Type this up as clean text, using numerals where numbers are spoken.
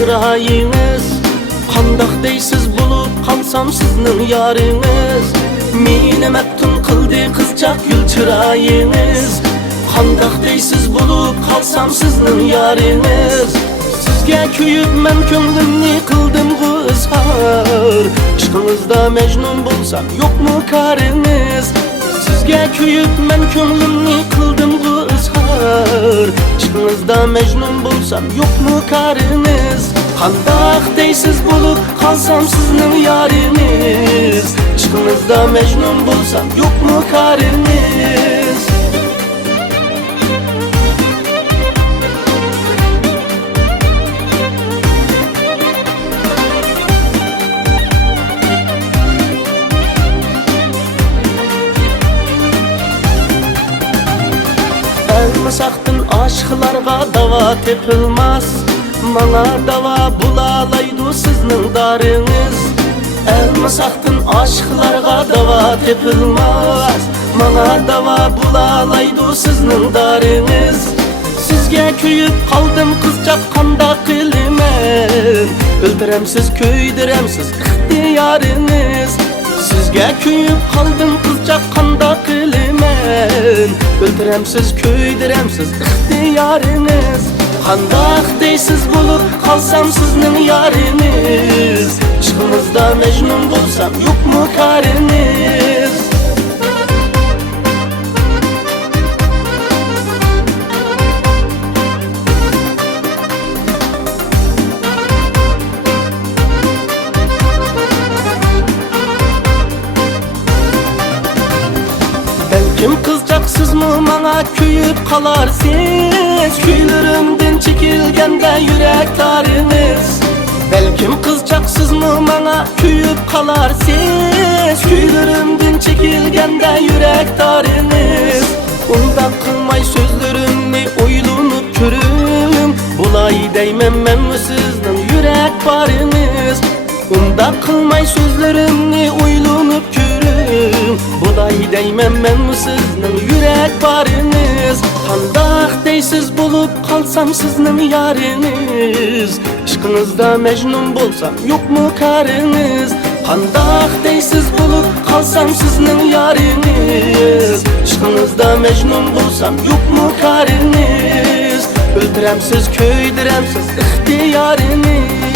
çırayınız. Qandaq deysiz bulup qalsam sizning yarınız. Meni maftun qildi qizchaq gul çırayınız. Qandaq deysiz bulup qalsam sizning yarınız. Sizga kuyib men ko'nglimni qildim izhor. Ishqingizda majnun bo'lsam yo'qmi qariniz? Sizga kuyib men ko'nglimni qildim izhor. Ishqingizda majnun bo'lsam yo'qmi qariniz? Qandaq deysiz bo'lib qalsam sizning yariniz. Ishqingizda majnun bo'lsam yo'qmi qariniz? Elmasaqdın aşıqlarga dava tepilmez. Mana dava bulalaydı sizning darınız. Elmasaqdın aşıqlarga dava tepilmez. Mana dava bulalaydı sizning darınız. Sizga kuyib qaldım qizchaq qandaq qilaman. Öldüremsiz köydiremsiz ixtiyoriniz. Sizga kuyib qaldım qizchaq qandaq qilaman. Öldüremsiz köydiremsiz ixtiyoriniz. Qandaq deysiz bulup qalsam sizning yariniz. Ishqingizda majnun bo'lsam yo'qmi qariniz? Belkim qizchaqsizmi mana kuyib qalarsiz. Kuylarimdan chekilganda yuraklariniz. Belkim qizchaqsizmi mana kuyib qalarsiz. Kuylarimdan chekilganda yuraklariniz. Undaq qilmay so'zlarimni o'ylanib ko'ring. Bulay deyman men sizning yurak bariniz. Undaq qilmay so'zlarimni o'ylanib ko'ring. Bulay deyman men sizning yurak bariniz. Qandaq deysiz bulup qalsam sizning yariniz. Ishqingizda majnun bo'lsam yo'qmi qariniz? Qandaq deysiz bulup qalsam sizning yariniz. Ishqingizda majnun bo'lsam yo'qmi qariniz? O'ldiremsiz köydiremsiz ixtiyoriniz.